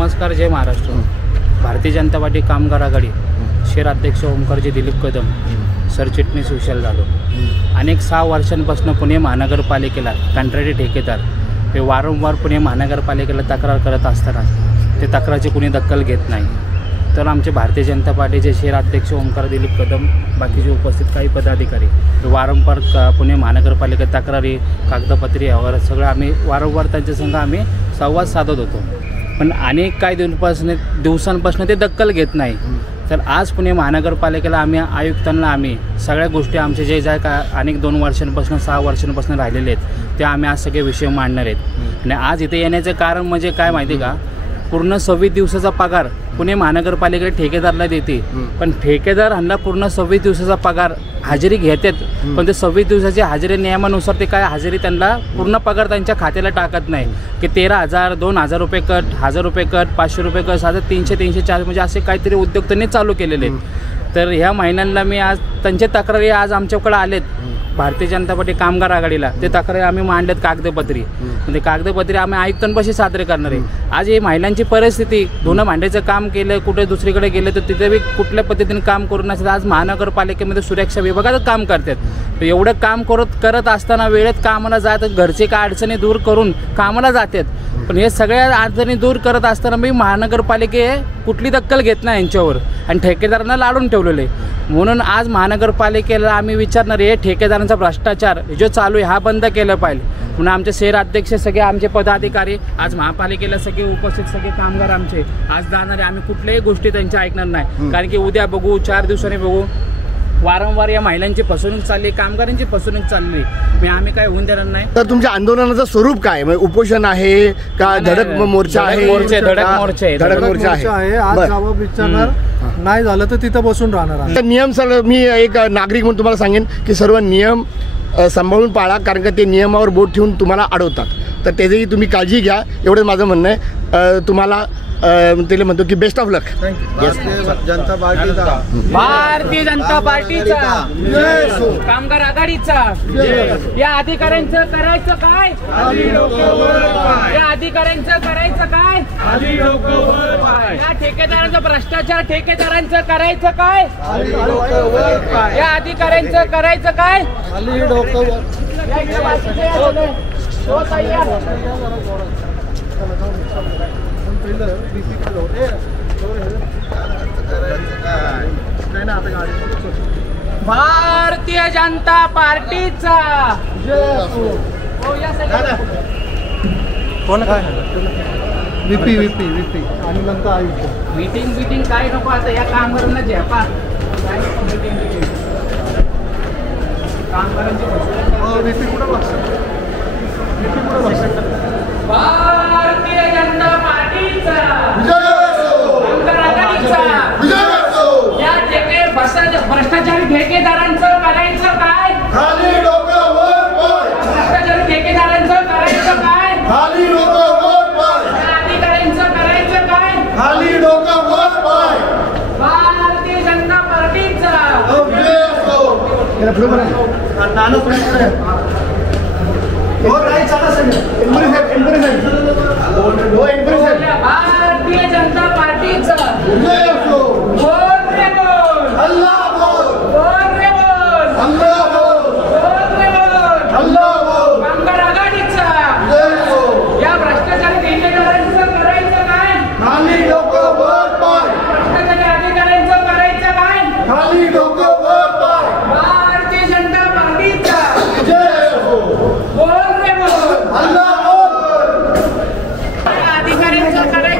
नमस्कार, जय महाराष्ट्र। भारतीय जनता पार्टी कामगार आघाडी शहर अध्यक्ष ओमकारजी दिलीप कदम, सरचिटणीस विशाल जाधव। अनेक 6 वर्षांपासून पुणे महानगरपालिकेला कंत्राटी ठेकेदार हे वारंवार पुणे महानगरपालिकेला तक्रार करत असताना ते तक्राराची कुणी दखल घेत नाही। तर आमचे भारतीय जनता पार्टीचे शहर अध्यक्ष ओमकार दिलीप कदम, बाकीचे उपस्थित काही पदाधिकारी वारंवार पुणे महानगरपालिकेत तक्रारी, कागदपत्री व्यवहार सगळं आम्ही वारंवार त्यांच्या संग आम्ही संवाद साधत होतो, पण अनेक काही दिवसांपासून ते दखल घेत नाही। तर आज पुणे महानगरपालिकेला आम्ही आयुक्तांना आम्ही सगळ्या गोष्टी आमचे जे का अनेक 2 वर्षांपासून 6 वर्षांपासून राहिलेले आहेत ते आम्ही आज सगळे विषय मांडणार आहेत। आणि आज इथे येण्याचं कारण म्हणजे काय माहिती का, पूर्ण 26 दिवसाचा पगार पुणे महानगरपालिकेला ठेकेदारला देते, पण ठेकेदार ह्यांना पूर्ण 26 दिवसाचा पगार हजेरी घेतात, पण ते 26 दिवसाची हजेरी नियमानुसार ते काय हजेरी त्यांना पूर्ण पगार त्यांच्या खात्याला टाकत नाही की 13,000 2,000 रुपये कट, 1,000 रुपये कट, 500 रुपये कट, 300 300 400 म्हणजे असे काहीतरी उद्योग त्यांनी चालू केलेले आहेत। तर ह्या महिन्यांना मी आज त्यांच्या तक्रारी आज आमच्याकडे आलेत भारतीय जनता पार्टी कामगार आघाडीला, ते तक्रारी आम्ही मांडलेत कागदपत्री, म्हणजे कागदपत्री आम्ही आयुक्तांपाशी सादर करणार आहे। आज ही महिलांची परिस्थिती, धुणं भांड्याचं काम केलं, कुठे दुसरीकडे गेलं तर तिथे बी कुठल्या पद्धतीने काम करून नसतात, आज महानगरपालिकेमध्ये सुरक्षा विभागाचं काम करतात। एवढं काम करत असताना वेळेत कामाला जात, घरचे काय अडचणी दूर करून कामाला जातात, पण हे सगळ्या अडचणी दूर करत असताना मी महानगरपालिके कुठली दखल घेत नाही यांच्यावर आणि ठेकेदारांना लाडून ठेवलेलं आहे। म्हणून आज महानगरपालिकेला आम्ही विचारणार आहे, ठेकेदारांचा भ्रष्टाचार जो चालू आहे हा बंद केला पाहिजे। म्हणून आमचे शहर अध्यक्ष सगळे आमचे पदाधिकारी आज महापालिकेला सगळे उपस्थित सगळे कामगार आमचे आज जाणार आहे। आम्ही कुठल्याही गोष्टी त्यांच्या ऐकणार नाही, कारण की उद्या बघू, 4 दिवसांनी बघू, वारंवार या महिलांची फसवणूक चालली, कामगारांची फसवणूक चालली, मी आम्ही काय होऊन देणार नाही। तर तुमच्या आंदोलनाचं स्वरूप काय, म्हणजे उपोषण आहे का धडक मोर्चा आहे? धडक मोर्चा आहे। आज जबाब विचारणार नाही झालं तर तिथं बसून राहणार आहे। नियम सर, मी एक नागरिक म्हणून तुम्हाला सांगेन की सर्व नियम सांभाळून पाळा, कारण का ते नियमावर बोट ठेवून तुम्हाला अडवतात, तर त्याची तुम्ही काळजी घ्या, एवढंच माझं म्हणणं आहे। तुम्हाला त्याला म्हणतो की बेस्ट ऑफ लक। जनता पार्टीचा, भारतीय जनता पार्टीचा, कामगार आघाडीचा, या अधिकाऱ्यांचं करायचं काय, या अधिकाऱ्यांचं करायचं काय, या ठेकेदारांचा भ्रष्टाचार, ठेकेदारांचं करायचं काय, या अधिकाऱ्यांचं करायचं काय। भारतीय जनता पार्टीचा कोण काय व्हीपी आणि नंतर आयुक्त। मीटिंग काय नको, आता या कामगारांना झेपा भारतीय जनता पार्टीचा, कामगार आघाडीचा, या भ्रष्टाचारी ठेकेदारांचं करायचं काय, भ्रष्टाचारी ठेकेदारांचं करायचं काय, अधिकाऱ्यांचं करायचं काय, भारतीय जनता पार्टीचा। भारतीय जनता पार्टीचा कामगार आघाडीचा, या भ्रष्टाचारी ठेकेदारांचं करायचं काय, भ्रष्टाचारी अधिकाऱ्यांचं करायचं काय, भारतीय जनता पार्टीचा अधिकाऱ्यांचं करायचं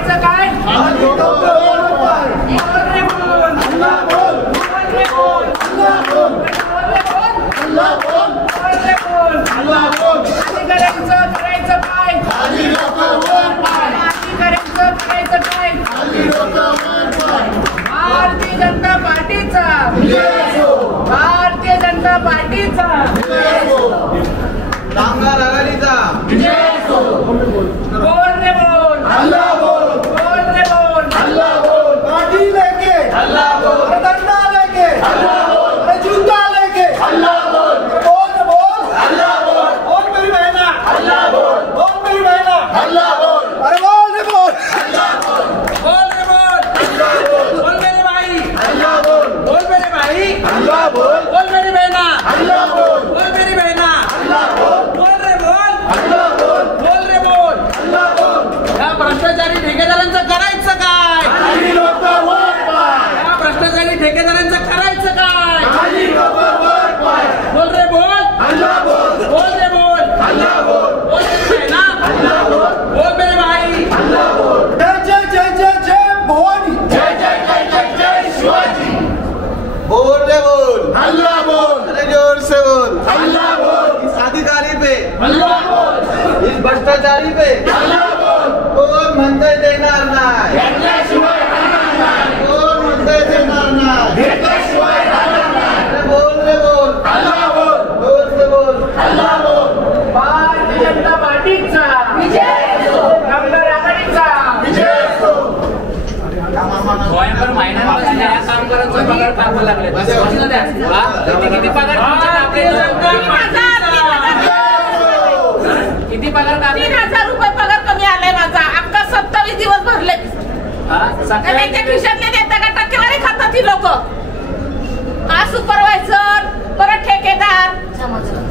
दाखवा लागले. किती पगार किती पगार 3000 रुपये पगार कमी आलाय माझा. अक्का 27 दिवस भरले. त्यांच्या खिशातले देता का टक्केवारी खातात ही लोक. हा सुपरवायझर, परत ठेकेदार,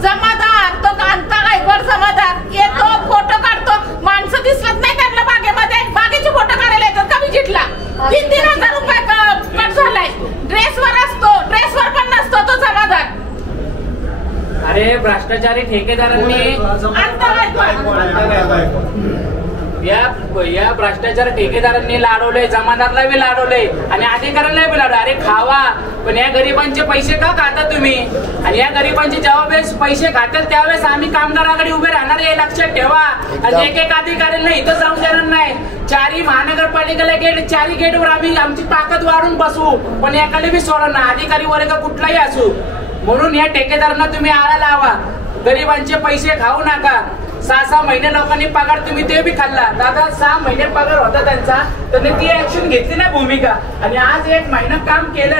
जमादार, तो कांता गायकवाड जमादार येतो, फोटो काढतो. माणसं दिसत नाही त्यांना बागेमध्ये. बागेचे फोटो काढायला येतात का विजिटला. 3,000 रुपये कट झालाय. ड्रेसवर असतो, ड्रेसवर पण नसतो तो जमादार. अरे भ्रष्टाचारी ठेकेदारांनी या भ्रष्टाचार ठेकेदारांनी लाडवलंय, जमादारला बी लाडवलंय आणि अधिकाऱ्यांना बी लाडवलं. अरे खावा, पण या गरिबांचे पैसे का खाता तुम्ही? आणि या गरिबांचे ज्यावेळेस पैसे खातात त्यावेळेस आम्ही कामगाराकडे उभे राहणार हे लक्षात ठेवा. आणि एक अधिकाऱ्यांना इथं जाऊन देणार नाही. 4 महानगरपालिकेला गेट, 4 गेटवर आम्ही आमची ताकद वाढून बसू, पण एकाला बी सोडणार ना, अधिकारी वर्ग कुठलाही असू. म्हणून या ठेकेदारांना तुम्ही आळा लावा. गरिबांचे पैसे खाऊ नका. 6-6 महिने लोकांनी पगार, तुम्ही ते बी खाल्ला. दादा 6 महिने पगार होता त्यांचा, त्यांनी ती ऍक्शन घेतली ना भूमिका. आणि आज 1 महिना काम केलं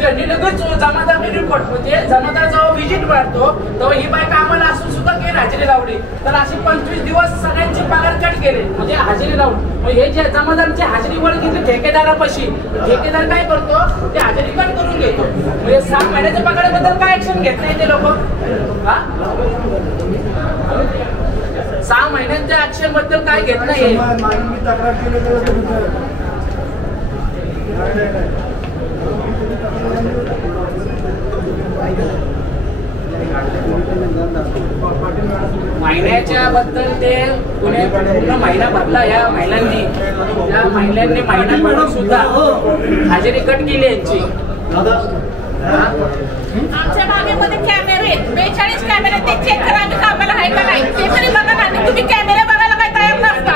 त्यांनी लगेच जमादार रिपोर्ट म्हणजे जमादार जेव्हा व्हिजिट मारतो तेव्हा ही बाय कामाला असून सुद्धा केली हजेरी लावली. तर असे 25 दिवस सगळ्यांचे पगार कट केले म्हणजे हजेरी लावून. हे जे जमादारची हजेरी वर घेतली ठेकेदारापाशी, ठेकेदार काय करतो ते हजेरी कट करून घेतो. म्हणजे 6 महिन्याच्या पगाराबद्दल काय ऍक्शन घेत नाही ते लोक. 6 महिन्यांच्या ऍक्शन बद्दल काय घेत नाही. महिन्याच्या बद्दल ते पूर्ण महिना भरला या महिलांनी. त्या महिलांनी महिना भरून सुद्धा हजेरी कट केली यांची. आमच्या बागेमध्ये कॅमेरे 42 कॅमेरे ते चेक करा. आम्ही कामाला आहे का नाही ते तरी बघा ना. तुम्ही कॅमेरे बघायला काय तयार नसता.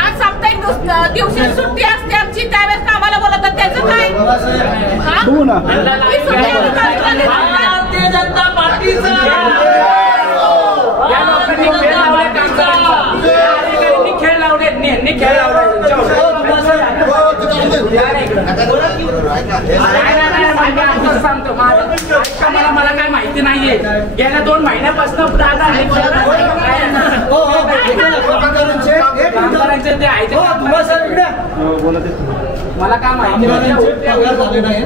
आज साप्ताहिक दिवशी सुट्टी असते आमची, त्यावेळेस कामाला बोलवतात. त्याचं काय भारतीय जनता पार्टीचा या लोकांनी खेळ लावले कामगारांचा. या अधिकाऱ्यांनी खेळ लावले, यांनी खेळ लावले. सांगतो मला काय माहिती नाहीये. गेल्या 2 महिन्यापासून कामगारांचे ते आहे मला काय माहिती नाही.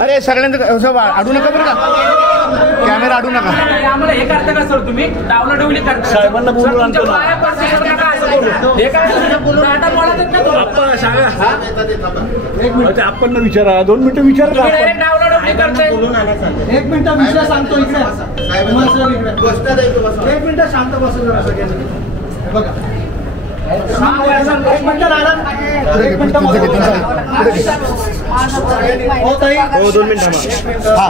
अरे सगळ्यांचं अडू नका बरं का, कॅमेरा अडू नका. आम्हाला हे करता का सर तुम्ही डावलाडवली करता साहेबांना बोलून आणतो ना. हे काय आपण विचारा 2 मिनिटं विचारा. डावलाडवली करताय. 1 मिनिट विषय सांगतो इकडे. 1 मिनिट शांत बसून जरा सगळ्यांनी बघा. 1 मिनिट राहिला. 1 मिनिट हो ताई. हो 2 मिनिट. हा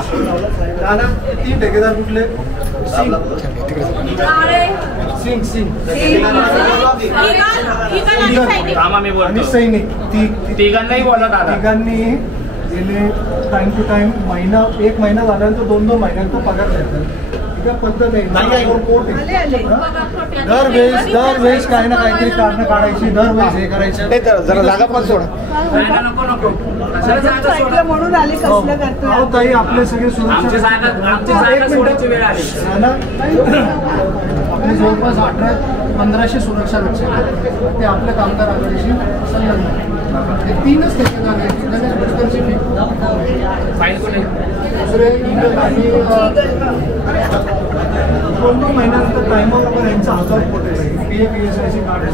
दादा 3 ठेकेदार कुठले? सैनिक तिघांनाही बोला दादा. तिघांनी गेले टाइम टू टाइम 1 महिना झाल्यानंतर 2-2 महिन्यांचा पगार देतात. पद्धत आहे. दरवेळेस काही ना काहीतरी कारण काढायची, दरवेळेस हे करायचं. जरा जागा पण सोडा. म्हणून आले कसलं करतो ताई आपले सगळे सुरक्षा. आपले जवळपास 1800-1500 सुरक्षा रक्षक ते आपल्या कामगार आघाडीशी संलग्न. हे 3च ठेकेदार आहेत. दुसरे 2-2 महिन्यानंतर टायमावर वगैरे यांचा हातावर पोट आहे. PFESIC कार्ड आहे.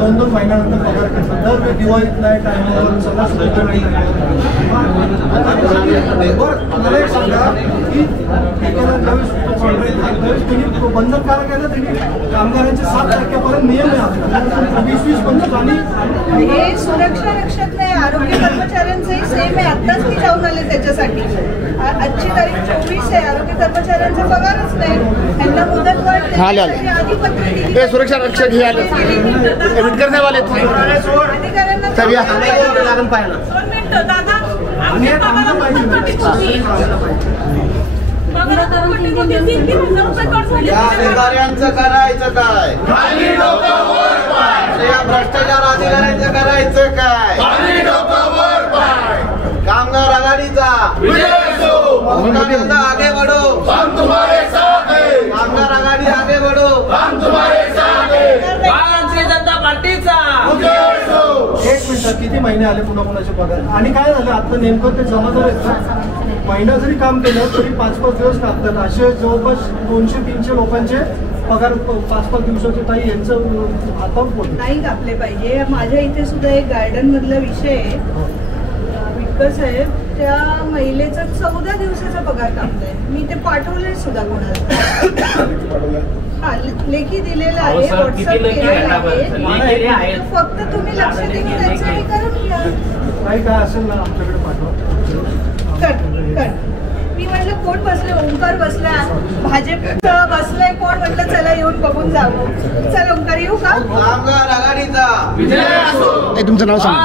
2-2 महिन्यानंतर पगार करतात. दर दिवाळीत नाही टायमावर सगळा सुद्धा नाही. मला एक सांगा की तुम्ही बंधनकारक आहे ना. त्यांनी कामगारांचे 7% नियम आहे. 20-25 आणि हे सुरक्षा रक्षक नाही, आरोग्य कर्मचाऱ्यांचंही सेम आहे. आत्ताच मी जाऊन आले त्याच्यासाठी. आजची तारीख 24 आहे. आरोग्य कर्मचाऱ्यांचा पगारच नाही. त्यांना मुदत वाढ आधी पत्र दिली. सुरक्षा रक्षक हे आले, विटकर साहेब आले. अधिकाऱ्यांना या अधिकाऱ्यांचं करायचं काय? या भ्रष्टाचार अधिकाऱ्यांचं करायचं काय? जनता आगे बढ़ो, हम तुम्हारे साथ हैं, कामगार आघाडी आगे बढ़ो, हम तुम्हारे साथ हैं, भारतीय जनता पार्टीचा. एक मिनिट, किती महिने आले पुन्हा कोणाचे पगार? आणि काय झालं आता नेमकं ते जमादार आहेत ना, महिना जरी काम केलं तरी 5-5 दिवस लागतात. असे जवळपास 200-300 लोकांचे पगार 5-5 दिवसाचे ताई यांचं हातावर पोट नाही कापले पाहिजे. माझ्या इथे सुद्धा एक गार्डन मधला विषय आहे. विटकर साहेब त्या महिलेचा 14 दिवसाचा पगार कापलाय. मी ते पाठवलंय सुद्धा कोणाला. हा लेखी दिलेला आहे, व्हॉट्सअप केलेला आहे. फक्त तुम्ही लक्ष देऊन त्याचं हे करून घ्या. काही काय असेल ना आमच्याकडे पाठवा. कट. मी म्हटलं कोण बसले? ओंकार बसला, भाजप बसलाय कोण? म्हटलं चला येऊन बघून जावं. चल ओंकार येऊ का? कामगार आघाडीचा विजय असो. तुमचं नाव सांगा.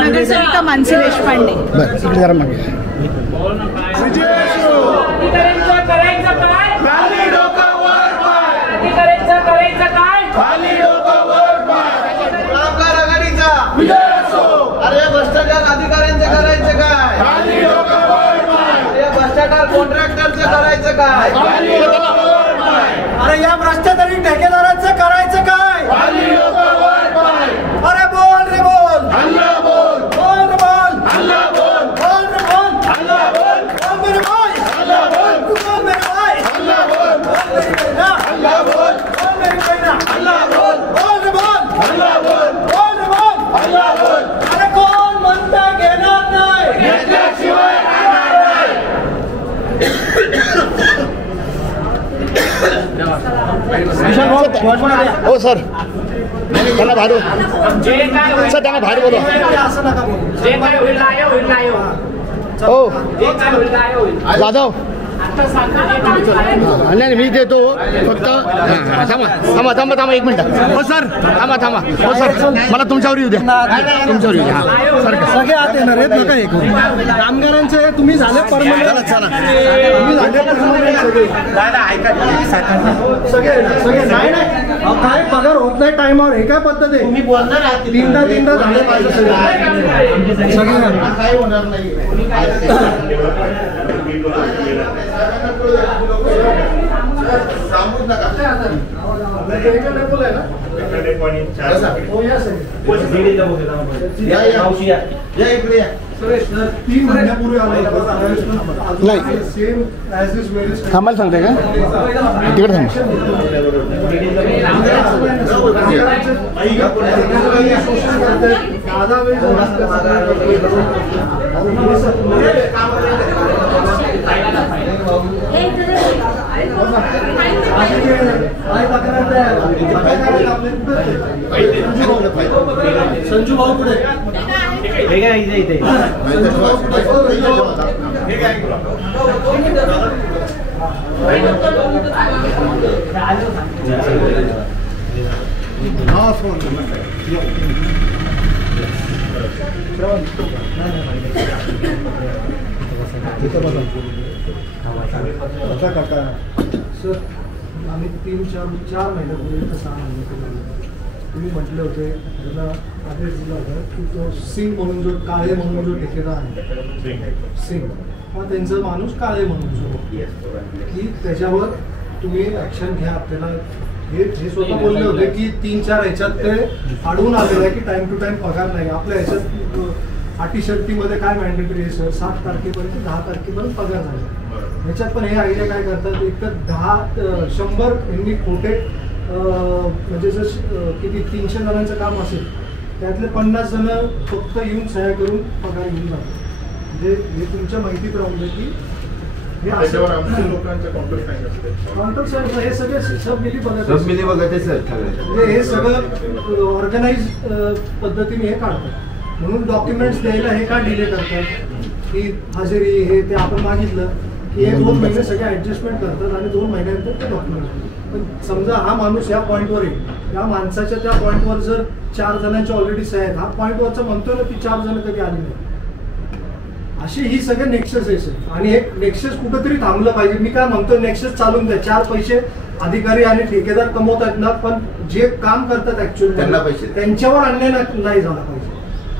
नगरसेविका मानसी देशपांडे. बरं इकडे जरा मागे. अधिकाऱ्यांचं करायचं काय? खाली डोकं वर पाय, अधिकाऱ्यांचं करायचं काय? खाली डोकं वर पाय, कामगार आघाडीचा विजय असो. अरे भ्रष्टाचार अधिकाऱ्यांचे करायचे काय? खाली डोकं वर पाय. अरे भ्रष्टाचार कॉन्ट्रॅक्टरचे करायचं काय? खाली डोकं वर पाय. अरे या भ्रष्टाचारी ठेकेदारांचं करायचं काय? खाली डोकं वर पाय. अरे बोल रे बोल, हल्ला बोल, बोल रे बोल, हल्ला बोल, बोल रे बोल, हल्ला बोल, बोल मेरे भाई, हल्ला बोल, बोल मेरे भाई, हल्ला बोल, बोल मेरी बहना, हल्ला बोल, बोल मेरी बहना, हल्ला बोल, बोल रे बोल, हल्ला बोल, बोल रे बोल, हल्ला बोल. अरे कोण म्हणता घेणार नाही? घेतल्याशिवाय राहणार नाही. हो सर, त्यांना बाहेर जे काय होईल सर त्यांना बाहेर बोलवा. असं नका बोलू. जे काय होईल आहे होईल नाही हो जे काय होईल आहे होईल. जाधव आता सांगा जे काय होईल आहे. नाही नाही, मी देतो फक्त. थांबा 1 मिनिट. हो सर थांबा. हो सर मला तुमच्यावर येऊ द्या, तुमच्यावर येऊ द्या. हां सर सगळे आत येणार आहेत नका हे करू. कामगारांचे तुम्ही झाले परमनंट, तुम्ही झाले परमनंट सगळे. सगळे नाही अहो, काय पगार होत नाही टाइमवर, हे काय पद्धत आहे? तुम्ही बोलणार आहात तीनदा झाले पाहिजे सगळे. काय होणार नाही. सांगूच नका. या इकडे या. 3 महिन्यापूर्वी नाही. सेम ॲज इज व्हेरी थांबायला सांगते का? तिकडे थांबा. संजू भाऊ पुढे. सर आम्ही 3-4 महिन्यापूर्वी 6 महिन्यापूर्वी तुम्ही म्हटले होते, त्याला आदेश दिला होता की तो सिंग म्हणून जो काळे म्हणून जो ठेकेदार आहे सिंग, हा त्यांचा माणूस काळे म्हणून जो की त्याच्यावर तुम्ही ॲक्शन घ्या. आपल्याला हे स्वतः बोलले होते की 3-4 ह्याच्यात ते आढळून आलेलं आहे की टाइम टू टाइम पगार नाही. आपल्या ह्याच्यात अटीशर्तीमध्ये काय मॅन्डेटरी आहे सर, 7 तारखेपर्यंत 10 तारखेपर्यंत पगार झाला. ह्याच्यात पण हे आयडिया काय करतात, एक तर 100 यांनी खोटे म्हणजे जर किती 300 जणांचं काम असेल त्यातले 50 जण फक्त येऊन सह्या करून पगार घेऊन जातात. म्हणजे हे तुमच्या माहितीत राहून दे की हे काउंटर सर हे सगळे सब मिली बघत म्हणजे हे सगळं ऑर्गनाइज पद्धतीने हे काढतात. म्हणून डॉक्युमेंट्स द्यायला हे का डिले करतात की हजेरी हे ते आपण मागितलं की 1-2 महिने सगळे ॲडजस्टमेंट करतात आणि 2 महिन्यानंतर ते डॉक्युमेंट. पण समजा हा माणूस या पॉईंटवर आहे, या माणसाच्या त्या पॉईंटवर जर 4 जणांच्या ऑलरेडी सह्या आहेत, हा पॉईंटवरचा म्हणतोय ना की 4 जण कधी आली नाही. अशी ही सगळे नेक्सस आहे आणि एक नेक्सस कुठंतरी थांबलं पाहिजे. मी काय म्हणतो नेक्सस चालून द्या. 4 पैसे अधिकारी आणि ठेकेदार कमवतात ना, पण जे काम करतात ऍक्च्युअली त्यांना पैसे, त्यांच्यावर अन्याय नाही झाला पाहिजे.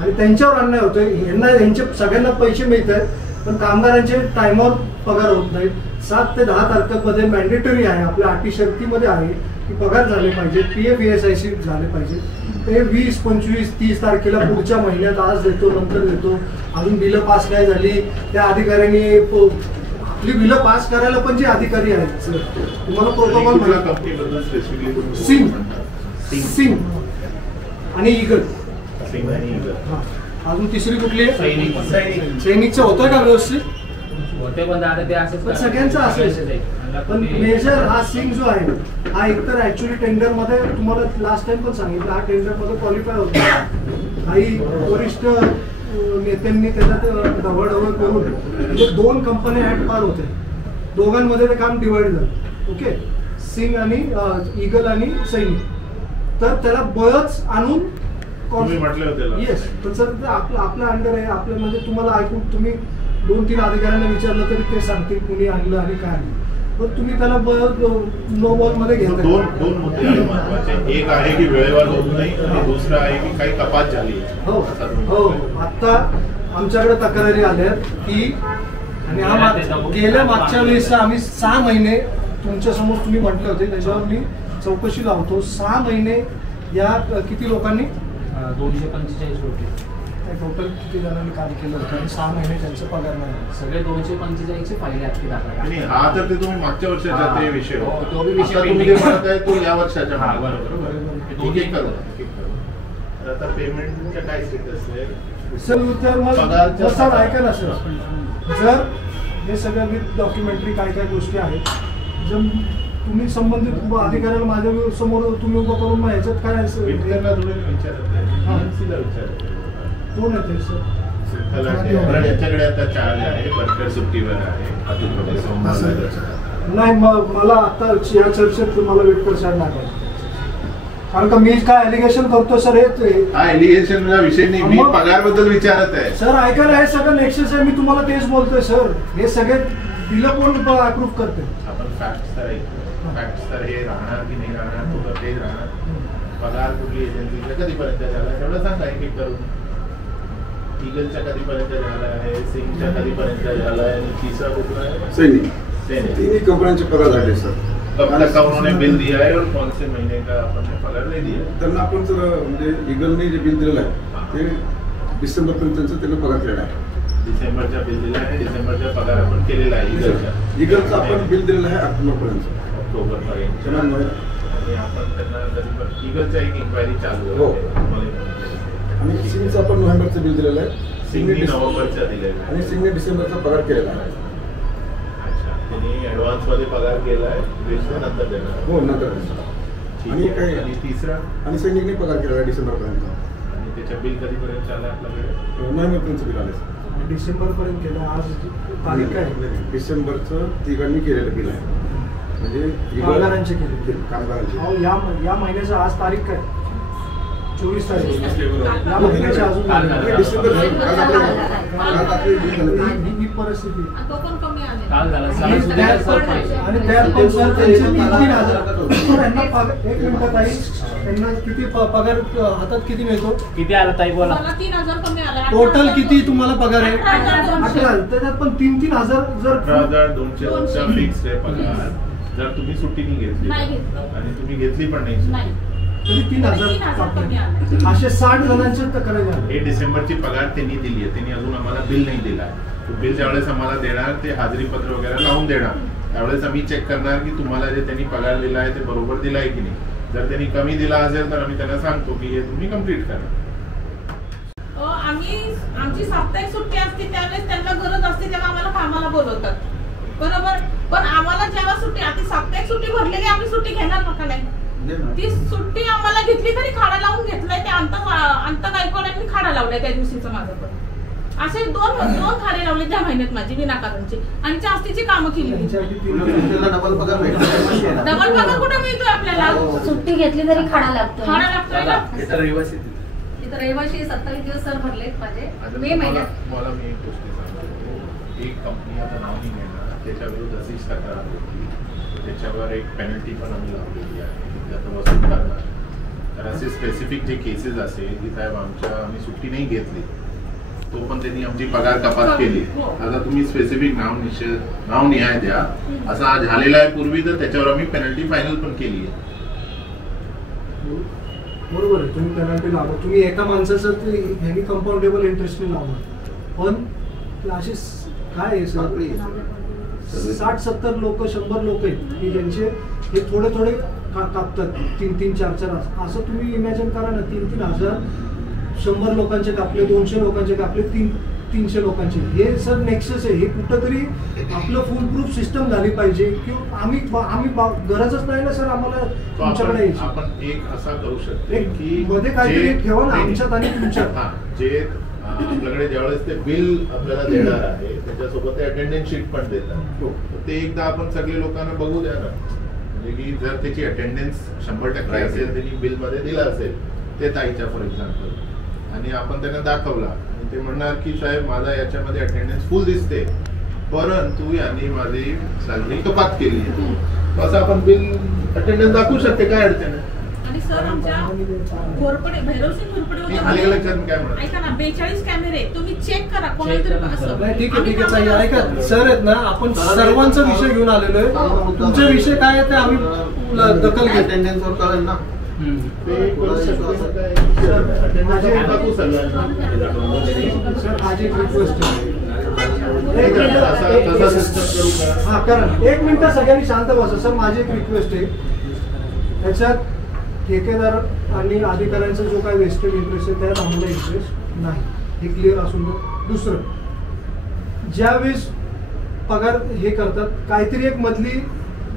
आणि त्यांच्यावर अन्याय होतोय. यांना यांचे सगळ्यांना पैसे मिळत आहेत पण कामगारांचे टाइमवर पगार होत नाहीत. 7 ते 10 तारखेमध्ये मॅन्डेटरी आहे, आपल्या अटी शर्तीमध्ये आहे की पगार झाले पाहिजे, PF ESIC झाले पाहिजे. ते 20, 25, 30 तारखेला पुढच्या महिन्यात आज देतो, नंतर देतो. अजून बिलं पास नाही झाली. त्या अधिकाऱ्यांनी आपली बिलं पास करायला पण जे अधिकारी आहेत तुम्हाला प्रोटोकॉल सिंग आणि ईगल. अजून तिसरी कुठली आहे? सैनिकचं होतं का व्यवस्थित? होते पण आता ते असेच पण सगळ्यांचं असेल. पण मेजर हा सिंग जो आहे हा एकतर ऍक्च्युली टेंडर मध्ये तुम्हाला लास्ट टाइम पण सांगितलं हा टेंडर मध्ये क्वालिफाय होता. काही वरिष्ठ नेत्यांनी त्याच्यात ढवळढवळ करून म्हणजे 2 कंपन्या ऍट पार होते. दोघांमध्ये ते काम डिवाइड झालं. ओके, सिंग आणि ईगल आणि सैनिक. तर त्याला बळच आणून येस. पण सर आपलं अंडर आहे आपल्या म्हणजे तुम्हाला ऐकून तुम्ही 2-3 अधिकाऱ्यांना विचारलं तरी ते सांगतील कुणी आणलं आणि काय आणलं. पण तुम्ही त्याला नो बॉल मध्ये घेता. दोन मुद्दे आहेत महत्त्वाचे. एक आहे की वेळेवर होत नाही आणि दुसरं आहे की काही कपात झाली. हो हो, आता आमच्याकडे तक्रारी आल्या की आणि गेल्या मागच्या वेळेस आम्ही 6 महिने तुमच्या समोर तुम्ही म्हटले होते त्याच्यावर मी चौकशी लावतो. 6 महिने या किती लोकांनी 245 होते. टोटल किती जणांनी काम केलं होतं आणि 6 महिने त्यांचा पगार नाही. सगळे 245 फाईल ऍक्टिव्ह दाखवा. आणि हा तर ते तुम्ही मागच्या वर्षाचा ते विषय हो, होता. तो बी विषय आता तुम्ही जे म्हणत आहे तो या वर्षाच्या हा, मागे. बरोबर. एक करू. तर आता पेमेंटच्या काय स्टेटस आहे? सर सर ऐका ना सर, जर हे सगळ्या विथ डॉक्युमेंटरी काय काय गोष्टी आहेत जर तुम्ही संबंधित अधिकाऱ्याला माझ्या समोर तुम्ही उभं करून मग ह्याच्यात काय विचारत कोण आहे ते सर? याच्याकडे आता चार्ज आहे, बरकर सुट्टीवर आहे. नाही मला आता या चर्चेत तुम्हाला वेटकर साहेब नाही कारण का मी काय एलिगेशन करतो सर हा एलिगेशनचा विषय नाही, मी पगारबद्दल विचारत आहे. सर ऐकायला हे सगळं नेक्सेस आहे. मी तुम्हाला तेच बोलतोय सर. हे सगळे बिलं कोण अप्रूव्ह करते? आपण फॅक्ट्स तर हे राहणार की नाही राहणार तो तर तेच राहणार. पगार कुठली एजन्सीचा कधीपर्यंत झाला एवढं सांगा एक करून. ईगलच्या कधीपर्यंत झाला आहे, सिंगच्या कधीपर्यंत झाला आहे आणि तिसरा कुठला आहे? सैनिक. तीन कंपन्यांचे पगार झाले सर. कब तक का उन्होंने बिल दिया है और कौन से महीने का आपने पगार नहीं दिया? त्यांना आपण सर म्हणजे ईगलने जे बिल दिलेलं आहे ते डिसेंबरपर्यंत त्यांना पगार केलेला आहे. डिसेंबरचा बिल दिला आहे, डिसेंबरचा पगार आपण केलेला आहे ईगलचा. ईगलचा आपण बिल दिलेलं आहे ऑक्टोबरपर्यंत. ऑक्टोबरपर्यंत. आणि आपण त्यांना कधी ईगलचा एक इन्क्वायरी चालू हो. आहे आणि सिंगचं आपण नोव्हेंबरचं बिल दिलेलं आहे. सिंगने नोव्हेंबरचा दिलेला आहे आणि सिंगने डिसेंबरचा पगार केलेला आहे. अच्छा, त्यांनी ॲडव्हान्समध्ये पगार केला आहे, बिल नंतर देणार. हो नंतर. आणि काय आणि तिसरा आणि सैनिकने पगार केला आहे डिसेंबरपर्यंत. आणि त्याच्या बिल कधीपर्यंत आलं आपल्याकडे? नोव्हेंबरपर्यंत बिल आले. डिसेंबरपर्यंत केलं. आज तारीख काय? डिसेंबरचं तिघांनी केलेलं बिल आहे म्हणजे कामगारांचे केले. कामगारांचे. या महिन्याचं आज तारीख काय? 24 तारीख. या महिन्याच्या अजून डिसेंबर ही परिस्थिती काल झाला आणि त्यात पण सर त्यांचे 3,000 त्यांना एक मिनिटात ताई त्यांना किती पगार हातात किती मिळतो? किती आला ताई बोला? मला 3,000 कमी आला. टोटल किती तुम्हाला पगार आहे? 18,200. त्याच्यात पण 3,000 जर 18,200 फिक्स आहे पगार. जर तुम्ही सुट्टी नाही घेतली नाही घेतली. आणि तुम्ही घेतली पण नाही नाही. तरी 3,000 कमी आला. असे 60 जणांचे तक्रारी आहे. हे डिसेंबरची पगार त्यांनी दिली आहे, त्यांनी अजून आम्हाला बिल नाही दिला आहे. बिल ज्यावेळेस आम्हाला देणार ते हाजरीपत्र वगैरे लावून देणार. त्यावेळेस आम्ही चेक करणार की तुम्हाला जे त्यांनी पगार दिला आहे ते बरोबर दिला आहे की नाही. जर त्यांनी कमी दिला असेल तर आम्ही त्यांना सांगतो की हे तुम्ही कम्प्लीट करा. आमची साप्ताहिक सुट्टी असते त्यावेळेस त्यांना गरज असते तेव्हा आम्हाला कामाला बोलवतात बरोबर. पण आम्हाला जेव्हा सुट्टी आता साप्ताहिक सुट्टी भरलेली आम्ही सुट्टी घेणार नका नाही. ती सुट्टी आम्हाला घेतली तरी खाडा लावून घेतलाय. ते अंत गायकवाडांनी खाडा लावलाय त्या दिवशीचं माझं पण. असे दोन खाडे लावले त्या महिन्यात माझी विनाकारणची आणि जास्तीची कामं केली. डबल पगार डबल पगार कुठे मिळतोय आपल्याला? सुट्टी घेतली तरी खाडा लागतो. खाडा लागतोय ना. इथं रहिवासी 27 दिवस सर भरलेत माझे मे महिन्यात. मला मी एक गोष्ट सांगतो. एक कंपनी आता नाव नाही घेणार, त्याच्या विरुद्ध अशीच तक्रार होती. त्याच्यावर एक पेनल्टी पण आम्ही लावलेली आहे, आता वसूल करणार. तर असे स्पेसिफिक जे केसेस असेल की साहेब आम्ही सुट्टी नाही घेतली तो पण त्यांनी आमची पगार कपात केली. आता तुम्ही स्पेसिफिक नाव निहाय द्या असा झालेला आहे पूर्वी, तर त्याच्यावर आम्ही पेनल्टी फायनल पण केली आहे. बरोबर आहे, तुम्ही पेनल्टी लावा, तुम्ही एका माणसाचं ते हेवी कंपाऊंडेबल इंटरेस्टने लावा, पण ते असे काय आहे सर 60-70 लोक 100 लोक आहेत की ज्यांचे हे थोडे थोडे कापतात 3-3, 4-4 असं तुम्ही इमॅजिन करा ना. 3-3 हजार 100 लोकांचे कापले, 200 लोकांचे कापले, 300 लोकांचे. हे सर नेक्सस आहे. हे कुठंतरी आपलं फुल प्रूफ सिस्टम झाली पाहिजे की आम्ही गरजच नाही ना सर आम्हाला तुमच्याकडे यायची. आपण एक असा करू शकतो की मध्ये काहीतरी ठेवा ना आमच्यात आणि तुमच्यात. जे आपल्याकडे ज्यावेळेस ते बिल आपल्याला देणार आहे त्याच्यासोबत ते अटेंडन्स शीट पण देतात, ते एकदा आपण सगळे लोकांना बघू द्या ना. म्हणजे की जर त्याची अटेंडन्स 100% असेल, त्यांनी बिल मध्ये दिलं असेल ते ताईच्या फॉर एक्झाम्पल, आणि आपण त्यांना दाखवला आणि ते म्हणणार की साहेब माझा याच्यामध्ये अटेंडन्स फुल दिसते, परंतु यांनी माझी सॅलरी कपात केली, असं आपण बिल अटेंडन्स दाखवू शकते, काय अडचण आहे. आणि सर आमच्या घोरपडे भैरवसिंग घोरपडे ऐका ना 42 कॅमेरे तुम्ही चेक करा कोणातरी असं. ठीक आहे ऐका सर आहेत ना, आपण सर्वांचा विषय घेऊन आलेलो आहे. तुमचे विषय काय आहे ते आम्ही दखल घेतो. अटेंडन्सवर कळेल ना. सर माझी एक रिक्वेस्ट आहे, हा करा 1 मिनिट सगळ्यांनी शांत बसा. सर माझी एक रिक्वेस्ट आहे, त्याच्यात ठेकेदार आणि अधिकाऱ्यांचा जो काही वेस्टेड इंटरेस्ट आहे त्यात आम्हाला इंटरेस्ट नाही, हे क्लिअर असून द्या. दुसरं, ज्यावेळेस पगार हे करतात काहीतरी एक मधली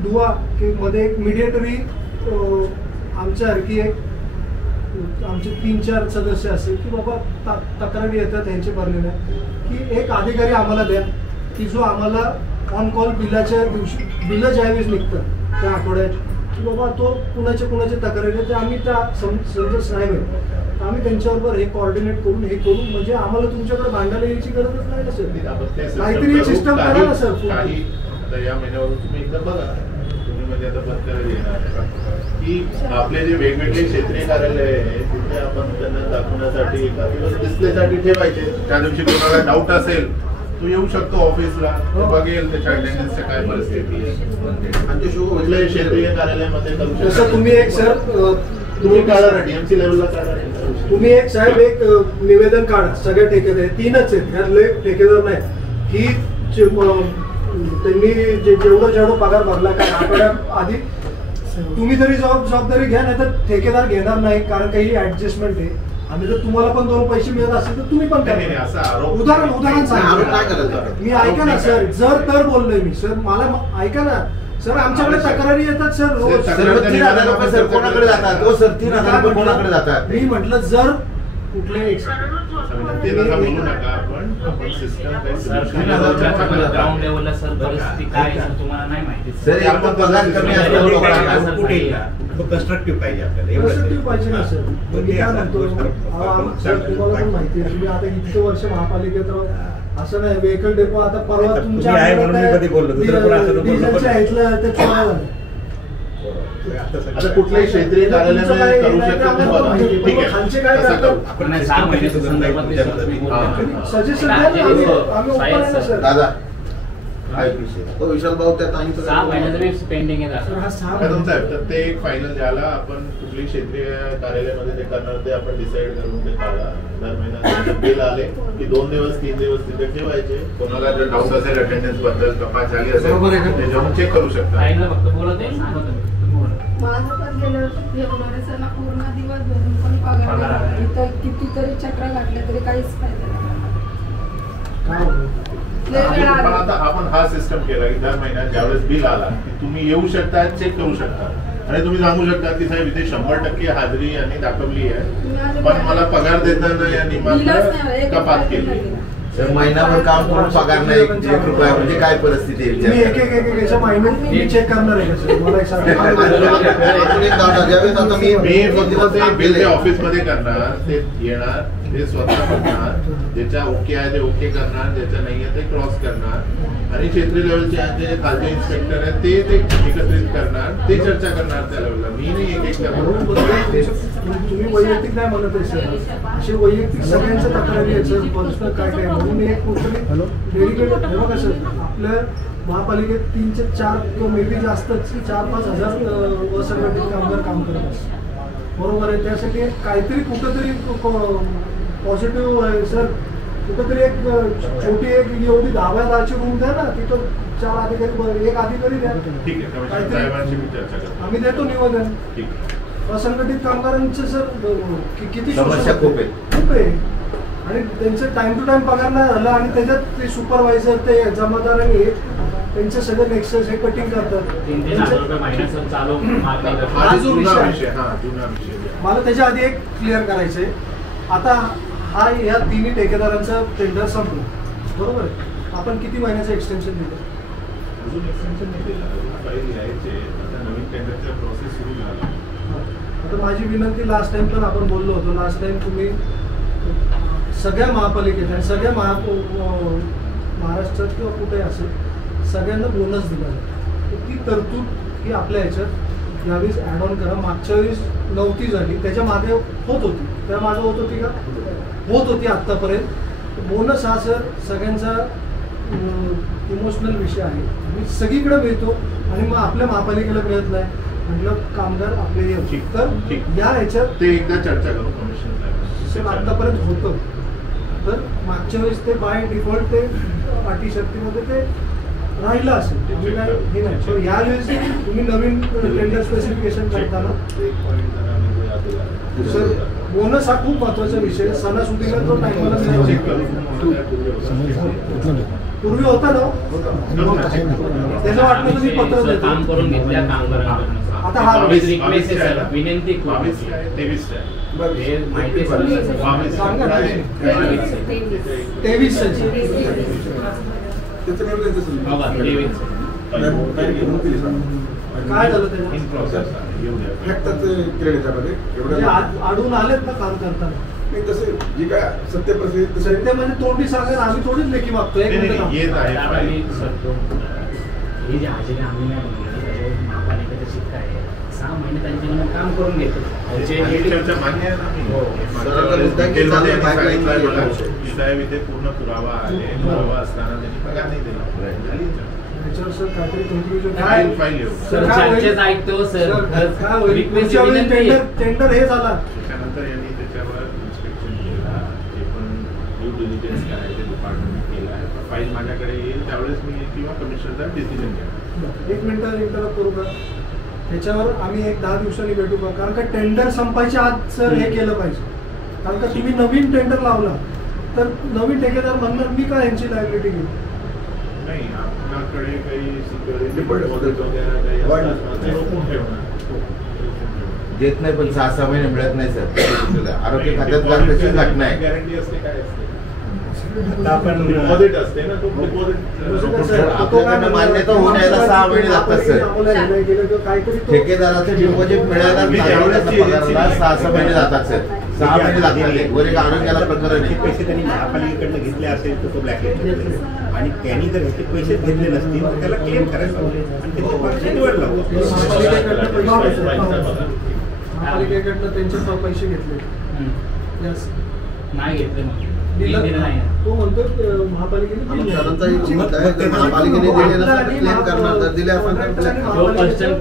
दुवा की मध्ये एक मीडिएटरी आमच्यासारखी एक आमचे 3-4 सदस्य असेल की बाबा तक्रारी येतात त्यांचे भरलेल्या, की एक अधिकारी आम्हाला द्या की जो आम्हाला ऑन कॉल बिलाच्या दिवशी बिलं ज्यावेळेस निघतात त्या आठवड्यात की बाबा तो कुणाचे तक्रारी ते आम्ही त्या समजा साहेब आहे आम्ही त्यांच्याबरोबर हे कोऑर्डिनेट करून हे करून म्हणजे आम्हाला तुमच्याकडे भांडायला यायची गरजच नाही ना सर. काहीतरी सिस्टम करा ना सर. या महिन्यावरून तुम्ही एकदा बघा, तुम्ही म्हणजे आता पत्करायला येणार की आपले जे वेगवेगळे क्षेत्रीय कार्यालय आहे तिथे आपण त्यांना दाखवण्यासाठी एका दिवस डिस्प्लेसाठी ठेवायचे. त्या दिवशी कोणाला डाऊट असेल तो येऊ शकतो ऑफिसला, बघेल त्याच्या अटेंडन्सच्या काय परिस्थिती आहे आणि ते कुठल्याही क्षेत्रीय कार्यालयामध्ये करू शकतो. तुम्ही एक सर तुम्ही काढा डीएमसी लेवलला काढा. तुम्ही एक साहेब एक निवेदन काढा सगळ्या ठेकेदार 3च आहेत यातले ठेकेदार नाही की त्यांनी जेवढं पगार भरला काय आठवड्यात आधी तुम्ही तरी जबाबदारी घ्या, नाही तर ठेकेदार घेणार नाही कारण काही ऍडजस्टमेंट आहे. आणि जर तुम्हाला पण 2 पैसे मिळत असेल तर तुम्ही पण उदाहरण सांगा. मी ऐका ना सर, जर तर बोललोय मी सर, मला ऐका ना सर, आमच्याकडे तक्रारी येतात सर रोज. 3,000 रुपये सर कोणाकडे जातात? हो सर 3,000 रुपये कोणाकडे जातात? मी म्हटलं जर कुठल्याही बोलू नका आपण सिस्टम ग्राउंड लेवलला सर परिस्थिती काय तुम्हाला नाही माहिती सर. आपण पगार कमी असतो कुठे कन्स्ट्रक्टिव्ह पाहिजे आपल्याला, कन्स्ट्रक्टिव्ह पाहिजे ना सर. मी काय म्हणतो सर, तुम्हाला पण माहिती आहे तुम्ही आता इतके वर्ष महापालिकेत राहू, असं नाही व्हेकल डेपो आता परवा तुमच्या डिझेलच्या ऐकलं ते चोरा झालं. आता कुठल्याही क्षेत्रीय कार्यालयामध्ये करू शकतो. ठीक आहे आपण 6 महिन्याच्या संदर्भात सजेशन आम्ही ओपन सर. दादा विशाल भाऊ त्या 6 महिन्याचं पेंडिंग आहे साहेब. तर ते एक फायनल द्यायला आपण कुठली क्षेत्रीय कार्यालयामध्ये ते करणार ते आपण डिसाईड करून ते काढा. दर महिन्यात बिल आले की 2 दिवस 3 दिवस तिथे ठेवायचे. कोणाला जर डाऊट असेल अटेंडन्स बद्दल कपात झाली असेल त्याच्यावर चेक करू शकता. फक्त बोलत आहे. माझं पण गेलं हे होणार सर ना, पूर्ण दिवस भरून पण पगार इथं कितीतरी चक्र घातल्या तरी काहीच फायदा नाही. पण आता आपण हा सिस्टम केला की दर महिन्यात ज्यावेळेस बिल आला की तुम्ही येऊ शकता, चेक करू शकता आणि तुम्ही सांगू शकता की साहेब इथे 100% हाजरी यांनी दाखवली आहे पण मला पगार देताना यांनी मात्र कपात केली. महिनाभर काम करून पगार नाही 1 रुपया म्हणजे काय परिस्थिती आहे? मी चेक करणार आहे बिल ऑफिसमध्ये करणार, ते येणार, ते स्वतः करणार, ज्याच्या ओके आहे ते ओके करणार, ज्याच्या नाही आहे ते क्रॉस करणार आणि क्षेत्रीय लेवलचे जे खालचे इन्स्पेक्टर आहेत ते एकत्रित करणार, ते चर्चा करणार त्या लेवलला. मी नाही एक करणार. तुम्ही वैयक्तिक नाही म्हणत आहे सर, असे वैयक्तिक सगळ्यांच्या तक्रारी आहेत सर, पर्सनल काय काय म्हणून एक कुठतरी डेडिकेटेड हे बघा सर, आपल्या महापालिकेत 3 ते 4 किंवा मे बी जास्तच 4-5 हजार असंघटित कामगार काम करत असतात, बरोबर आहे. त्यासाठी काहीतरी कुठंतरी पॉझिटिव्ह आहे सर, कुठंतरी एक छोटी एक एवढी 10-10ची रूम द्या ना, तिथं 4 अधिकारी, 1 अधिकारी द्या, आम्ही देतो निवेदन. असंघटित कामगारांचं सर किती समस्या खूप आहे आणि त्यांचं टाइम टू टाइम पगार नाही झाला आणि त्याच्यात ते सुपरवायझर ते जमादार आणि त्यांचे सगळे नेक्सस हे कटिंग करतात. हा जो विषय मला त्याच्या आधी एक क्लिअर करायचंय, आता हा या तिन्ही ठेकेदारांचं टेंडर संपलं, बरोबर आहे, आपण किती महिन्याचं एक्सटेन्शन दिलं? अजून एक्सटेन्शन नाही दिलं, फाईल यायचे, आता नवीन टेंडरचा प्रोसेस सुरू झाला. आता माझी विनंती, लास्ट टाइम पण आपण बोललो होतो, लास्ट टाइम तुम्ही सगळ्या महापालिकेत आणि सगळ्या महाराष्ट्रात किंवा कुठे असेल सगळ्यांना बोनस दिला जातो, ती तरतूद ही आपल्या ह्याच्यात यावेळेस ॲड ऑन करा. मागच्या वेळेस नव्हती झाली, त्याच्या मागे होत होती, त्या मागे होत होती का? होत होती आत्तापर्यंत. बोनस हा सर सगळ्यांचा इमोशनल विषय आहे, मी सगळीकडे मिळतो आणि मग आपल्या महापालिकेला मिळत नाही म्हटलं, कामगार आपले येऊ. तर या ह्याच्यात ते एकदा चर्चा करू कमिशनर आतापर्यंत होतं, तर मागच्या वेळेस ते बाय डिफॉल्ट ते अटी शर्तीमध्ये ते राहिलं असेल, तुम्ही काय हे नाही. तर यावेळेस तुम्ही नवीन टेंडर स्पेसिफिकेशन करताना सर बोनस हा खूप महत्वाचा विषय, सणासुदीला तो टाइमला पूर्वी होता ना, त्याचं वाटलं तुम्ही पत्र देतो काम करून घेतल्या कामगारांकडून. आता हा रिक्वेस्ट आहे सर, विनंती 23 माहिती सांगा ना, 23 काय झालं आढळून आलेत ना काम करताना? नाही तसे जे काय सत्य परिस्थिती सत्य म्हणजे तोंडी सांगा, आम्ही थोडीच लेखी मागतोय. येत आहे हे जे हजेरी आम्ही नाही बनवली, महापालिकेचा शिक्का आहे, 6 महिने त्यांच्याकडून काम करून घेतो. मान्य आहे, इथे पूर्ण पुरावा आहे, पुरावा असताना त्यांनी पगार नाही दिला. टेंडर हे झाला त्याच्यानंतर यांनी त्याच्यावर इन्स्पेक्शन केला, जे पण ड्यू डिलिजन्स करायचे डिपार्टमेंट केला आहे. फाईल माझ्याकडे येईल त्यावेळेस मी किंवा कमिशनरचा डिसिजन घेणार. 1 मिनिट इंटरप्ट करू का? त्याच्यावर आम्ही 10 दिवसांनी भेटू का? कारण का टेंडर संपायच्या आत सर हे केलं पाहिजे, कारण का तुम्ही नवीन टेंडर लावला तर नवीन ठेकेदार म्हणणार मी का यांची लायबिलिटी घेऊ? नाही, आपल्याकडे काही सिक्युरिटी वगैरे रोखून ठेवणार देत नाही, पण 6-6 महिने मिळत नाही सर. आरोग्य खात्यात तशी घटना आहे. गॅरंटी असते, काय असते? आपण डिपॉझिट असते ना, तो आपल्याकडनं मान्यता होऊन यायला 6 महिने लागतात सर. ठेकेदाराचं डिपॉझिट मिळायला 6-6 महिने जातात सर. 6 महिने लागतात. वर एक आरोग्याला प्रकरण आहे. पैसे त्यांनी महापालिकेकडनं घेतले असेल तर तो ब्लॅकलिस्ट, आणि त्यांनी जर ह्याचे पैसे घेतले नसतील तर त्याला क्लेम करायचा आणि त्याची पक्ष निवडला. महापालिकेकडनं त्यांचे पैसे घेतले नाही घेतले, तो म्हणतो महापालिकेने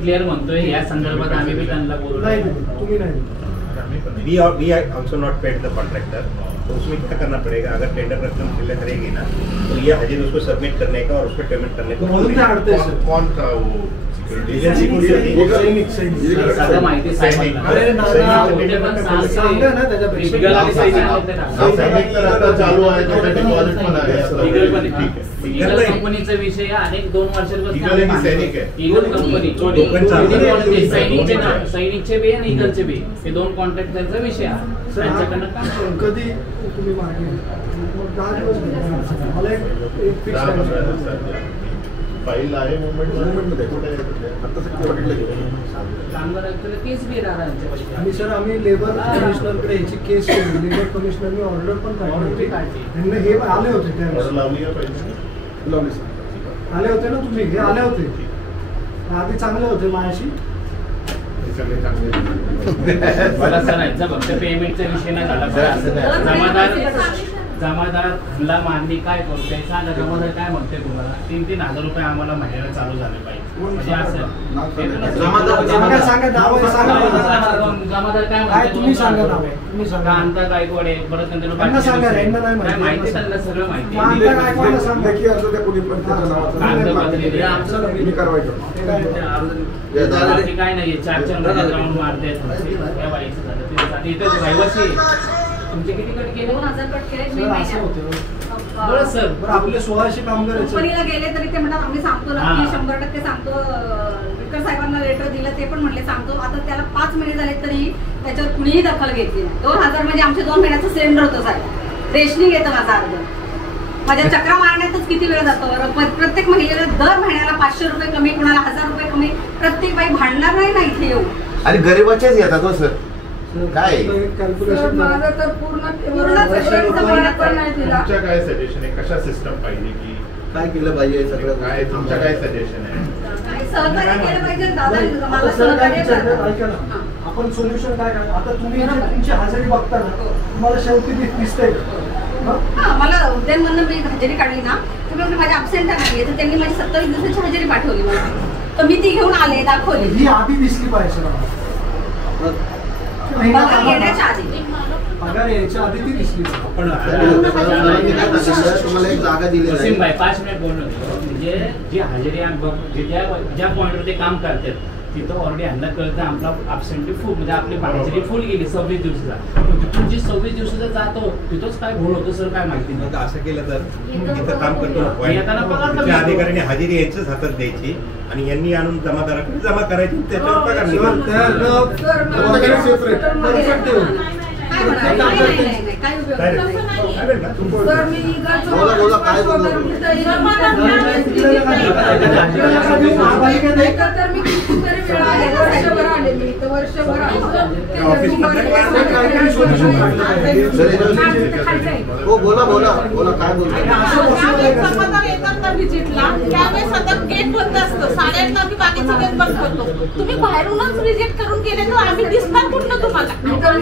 क्लिअर म्हणतोय, या संदर्भात आम्ही बी त्यांना बोलू. नाही तुम्ही नाही, we also not paid the contractor, तो उसमें क्या करना पड़ेगा? अगर टेंडर रकम क्लियर करेगी ना तो ये हजीर उसको सबमिट करने का और उसको पेमेंट करने का कौन था वो सगळं माहिती चालू आहे, कंपनीचा विषय अनेक 2 वर्षांपासून सैनिक आहे. ईगल कंपनी सैनिकचे बी आणि ईगलचे बी हे 2 कॉन्ट्रॅक्टरचा विषय आहे. त्यांच्याकडनं काम करून कधी तुम्ही मागे 10 दिवस मला एक फिक्स फाईल आहे मुंबईमध्ये कामगार ऍक्च्युअली केस बी राहणार. आणि सर आम्ही लेबर कमिशनरकडे याची केस केली, लेबर कमिशनरने ऑर्डर पण काढली. त्यांना हे आले होते त्यावेळेस, आले होते ना तुम्ही, हे आले होते आधी चांगले होते माझ्याशी. बाकी सगळे चांगले मला सर यांचा फक्त पेमेंटचा विषय नाही झाला जमादारला मागणी काय करते सांगा. जमादार काय म्हणते तुम्हाला 3,000 रुपये आम्हाला महिन्याला चालू झाले पाहिजे म्हणजे असं जमादार काय म्हणते तुम्ही सांगा नाव तुम्ही सांगा. कांता गायकवाड आहे परत नंतर त्यांना सांगा यांना नाही काय माहिती. माहिती त्यांना सगळं माहिती कांता गायकवाडला सांगा की अर्ज त्या कोणी पण त्याचं नावाचं मी कारवाई करतो. बाकी काय नाही 4 महिने राऊंड मारते त्या बाईचं झालं त्याच्यासाठी इथे रहिवासी तुमचे किती कट केले 2,000 कट केले मे असं महिन्यात. होतं. बरं सर बरं आपले 1600 कामगार आहेत. कंपनीला गेले तरी ते म्हणतात आम्ही सांगतो ना की 100% सांगतो. विकर साहेबांना लेटर दिलं ते पण म्हणले सांगतो. आता त्याला 5 महिने झाले तरी त्याच्यावर कुणीही दखल घेतली नाही. 2,000 म्हणजे आमचे 2 महिन्याचं सिलेंडर होतं साहेब. रेशनिंग येतं माझा अर्ज. माझ्या चक्रा मारण्यातच किती वेळ जातो. प्रत्येक महिलेला दर महिन्याला 500 रुपये कमी, कुणाला 1,000 रुपये कमी. प्रत्येक बाई भांडणार नाही ना इथे येऊ. आणि गरीबाच्याच येतात हो सर. काय कॅल्क्युलेशन माझं तर पूर्ण फेब्रुवारीचा महिना पण नाही दिला. तुमच्या काय सजेशन आहे कशा सिस्टम पाहिजे की काय केलं पाहिजे सगळं काय तुमच्या काय सजेशन आहे. सहकार्य केलं पाहिजे दादा. मला सहकार्य सहकार्य करा. ऐका ना आपण सोल्युशन काय करतो. आता तुम्ही जे तुमची हजेरी बघता ना तुम्हाला शेवटी दिसतंय का? हा मला उद्यानमधनं मी हजेरी काढली ना तुम्ही म्हणजे माझ्या अब्सेंट नाही तर त्यांनी माझी 27 दिवसाची हजेरी पाठवली मला. तर मी ती घेऊन आले दाखवली. ही आधी दिसली पाहिजे पगार येण्याच्या आधी. पगार यायच्या आधी ती दिसली. तुम्हाला एक जागा दिली वसीम भाई 5 मिनिट बोललो म्हणजे जी हजेरी ज्या पॉईंटवर ते काम करतात तिथं ऑलरेडी ह्यांना कळतं आपला ॲब्सेंटी फुल म्हणजे आपली हजेरी फुल गेली 26 दिवसाचा. तिथून जी 26 दिवसाचा जातो तिथंच काय घोळ होतो सर काय माहिती नाही. असं केलं तर इथं काम करतो येताना पगार कमी त्या अधिकाऱ्याने हजेरी यांच्याच हातात द्यायची आणि यांनी आणून जमादाराकडे जमा करायची त्याच्यावर पगार काय उपयोग तर मी बोला काय तर मी कितीतरी वेळा आले. वर्षभर आले मी इथं वर्षभर हो बोला काय जमादार येतात ना व्हिजिटला त्यावेळेस आता गेट बंद असतं 8:30 आम्ही बाकीचं गेट बंद करतो. तुम्ही बाहेरूनच व्हिजिट करून गेले तर आम्ही दिसणार कुठलं तुम्हाला. 5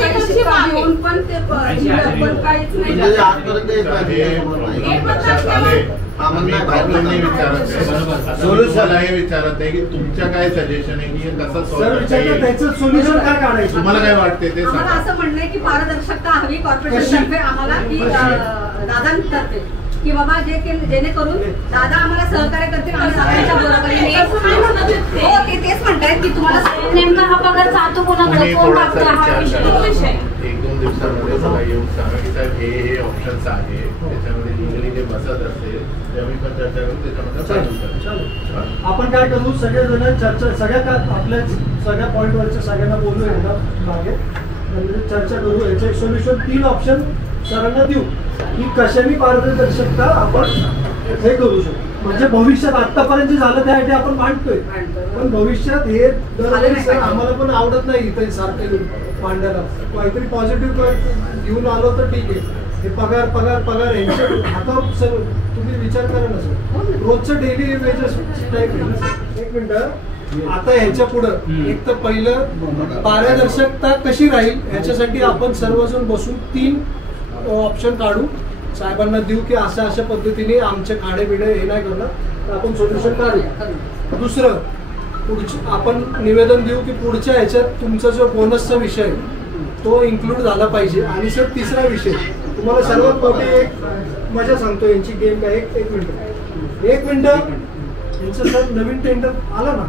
एकरची बाग आहे. पण ते पण काहीच नाही. सोल्युशन हे विचारत नाही की तुमच्या काय सजेशन आहे की कसं त्याचं सोल्युशन काय काढायचं. तुम्हाला काय वाटते ते आम्हाला असं म्हणणं आहे की पारदर्शकता हवी कॉर्पोरेशन तर्फे आम्हाला की दादांतर्फे की बाबा जेणेकरून दादा आम्हाला सहकार्य करतील आम्ही दादांच्या बरोबरीने. हो ते तेच म्हणतायत की तुम्हाला नेमका हा पगार जातो कोणाकडे कोण टाकतो हा विषय. 1-2 दिवसांमध्ये मला येऊन सांगा की साहेब हे ऑप्शन्स आहे त्याच्यामध्ये लिगली जे बसत असेल तेव्हा पण चर्चा करून त्याच्यामध्ये आपण काय करू सगळेजण चर्चा सगळ्या आपल्या सगळ्या पॉईंटवरच्या सगळ्यांना बोलू एकदा मागे म्हणजे चर्चा करू. याचे सोल्युशन 3 ऑप्शन सरांना देऊ की कशाने पारदर्शकता आपण हे करू शकतो. म्हणजे भविष्यात आतापर्यंत झालं त्यासाठी आपण मांडतोय पण भविष्यात हे दरवेळी सर आम्हाला पण आवडत नाही इथे सारखं मांडायला. काहीतरी पॉझिटिव्ह घेऊन आलो तर ठीक आहे. हे पगार पगार पगार यांच्या हातावर सर तुम्ही विचार करा ना सर रोजचं डेली वेजेस टाईप आहे ना. एक मिनिट आता ह्याच्या पुढं एक तर पहिलं पारदर्शकता कशी राहील ह्याच्यासाठी आपण सर्वजण बसून 3 ऑप्शन काढू साहेबांना देऊ की अशा अशा पद्धतीने आमचे खाडे बिडे हे नाही करणार तर आपण सोल्युशन काढू. दुसरं आपण निवेदन देऊ की पुढच्या ह्याच्यात तुमचा जो बोनसचा विषय तो इन्क्लूड झाला पाहिजे. आणि सर तिसरा विषय तुम्हाला सर्वात मोठी एक मजा सांगतो यांची गेम काय. एक मिनिट यांचं सर नवीन टेंडर आला ना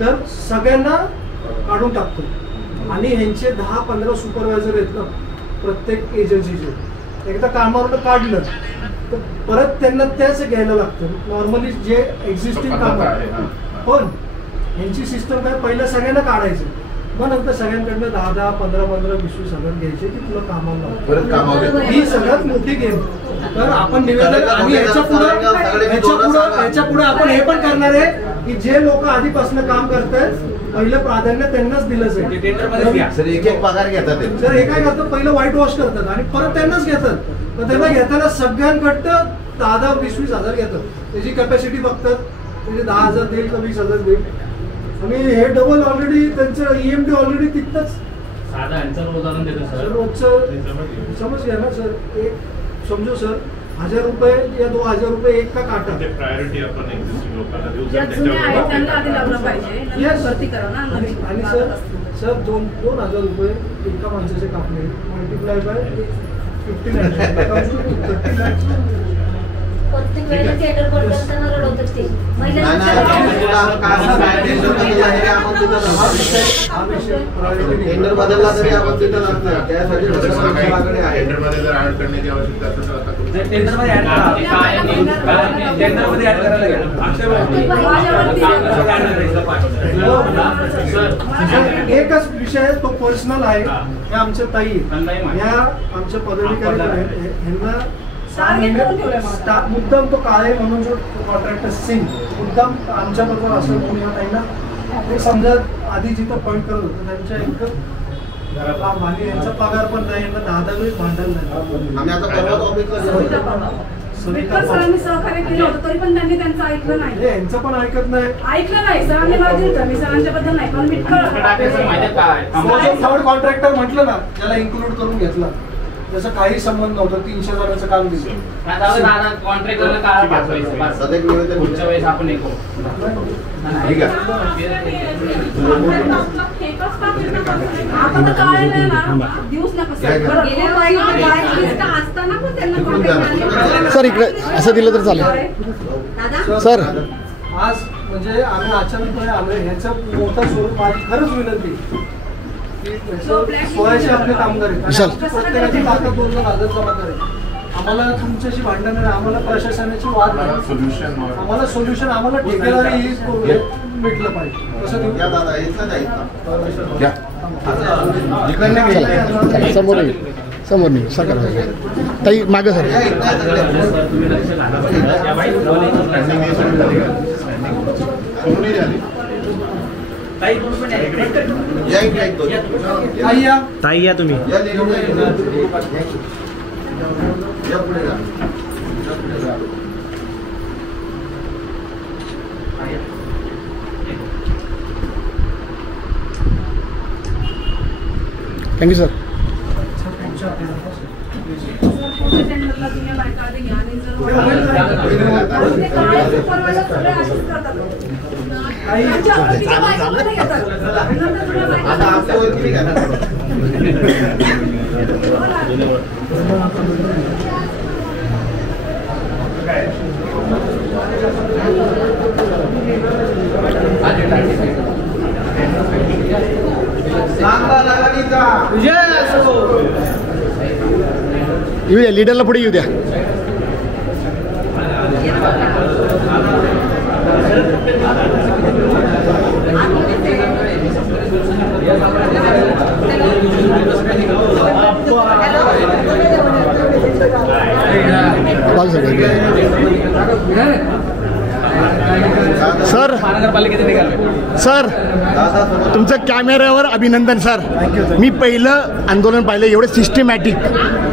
तर सगळ्यांना काढून टाकतो आणि ह्यांचे 10-15 सुपरवायझर आहेत ना प्रत्येक एजन्सीचे. एकदा कामावरून काढलं तर परत त्यांना त्याच घ्यायला लागतं. नॉर्मली जे एक्झिस्टिंग काम पण यांची सिस्टम काय पहिलं सगळ्यांना काढायचं मग नंतर सगळ्यांकडनं 10-10, 15-15, 20-20 घ्यायचे की तुला कामाला. ही सगळ्यात मोठी गेम. तर आपण निवेदन आणि ह्याच्या पुढे आपण हे पण करणार आहे की जे लोक आधीपासून काम करतायत पहिलं प्राधान्य त्यांनाच दिलं जाईल. सर एक पगार घेतात सर हे काय करतात पहिलं व्हाईट वॉश करतात आणि परत त्यांनाच घेतात. तर त्यांना घेताना सगळ्यांकडनं 10-20 हजार घेतात. त्याची कॅपॅसिटी बघतात म्हणजे 10,000 देईल का 20,000 देईल आणि हे डबल ऑलरेडी त्यांचं EMD ऑलरेडी तिथंच साधा यांचं उदाहरण देतो सर. रोजचं समज घ्या ना सर. एक समजू सर 1000 रुपये या 2000 रुपये एक का काटा प्रायोरिटी आपण एक्झिस्टिंग लोकांना देऊ. ज्या जुन्या आहेत त्यांना आधी लावलं पाहिजे, नंतर भरती करा ना. आणि सर 2,000 रुपये एका माणसाचे कापले मल्टिप्लाय बाय 50 lakhs. प्रत्येक वेळेला थिएटर बंद असताना रडवतात ते. टेंडर बदलला तरी आपण तिथं लागणार. त्यासाठी टेंडरमध्ये जर ऍड करण्याची आवश्यकता असेल तर आता एकच विषय आहे तो पर्सनल आहे. हे आमच्या ताई ह्या आमच्या पदाधिकारी ह्यांना मुद्दाम तो काळे म्हणून जो कॉन्ट्रॅक्टर सिंग मुद्दाम आमच्याबरोबर असं म्हणून ताईंना ते समजा आधी जिथं पॉईंट करत होतं त्यांच्या एकदम आणि यांचा पगार पण नाही, यांना 10 वेळेस भांडण नाही. आम्ही आता परवा सरांनी सहकार्य केलं होतं तरी पण त्यांनी त्यांचं ऐकलं नाही. यांचं पण ऐकत नाही. ऐकलं नाही सरांनी मला दिलं, मी सरांच्या बद्दल नाही पण थर्ड कॉन्ट्रॅक्टर म्हटलं ना त्याला इन्क्लूड करून घेतलं. जसं काही संबंध नव्हतं. 300 जणांचं काम दिलं. पुढच्या वेळेस आपण हे करू. ठीक आहे. आपण काय नाही ना दिवस नका असताना पण त्यांना सर इकडे असं दिलं तर चालेल सर. आज म्हणजे आम्ही अचानकपणे आलो. ह्याचं मोठं स्वरूप माझी खरंच विनंती सोळाशे आपले कामगार आहेत. प्रत्येकाची ताकद 2,000 जबाबदार आहे. आम्हाला तुमच्याशी भांडण नाही, आम्हाला प्रशासनाची वाद नाही. आम्हाला सोल्युशन आम्हाला ठेकेदारी भेटलं पाहिजे. कसं देऊ समोर समोर नाही सर. ताई मागं सर. ताई या तुम्ही. Thank you sir. येऊ द्या लीडरला पुढे येऊ द्या. सर सर तुमचं कॅमेऱ्यावर अभिनंदन सर. मी पहिलं आंदोलन पाहिलं एवढं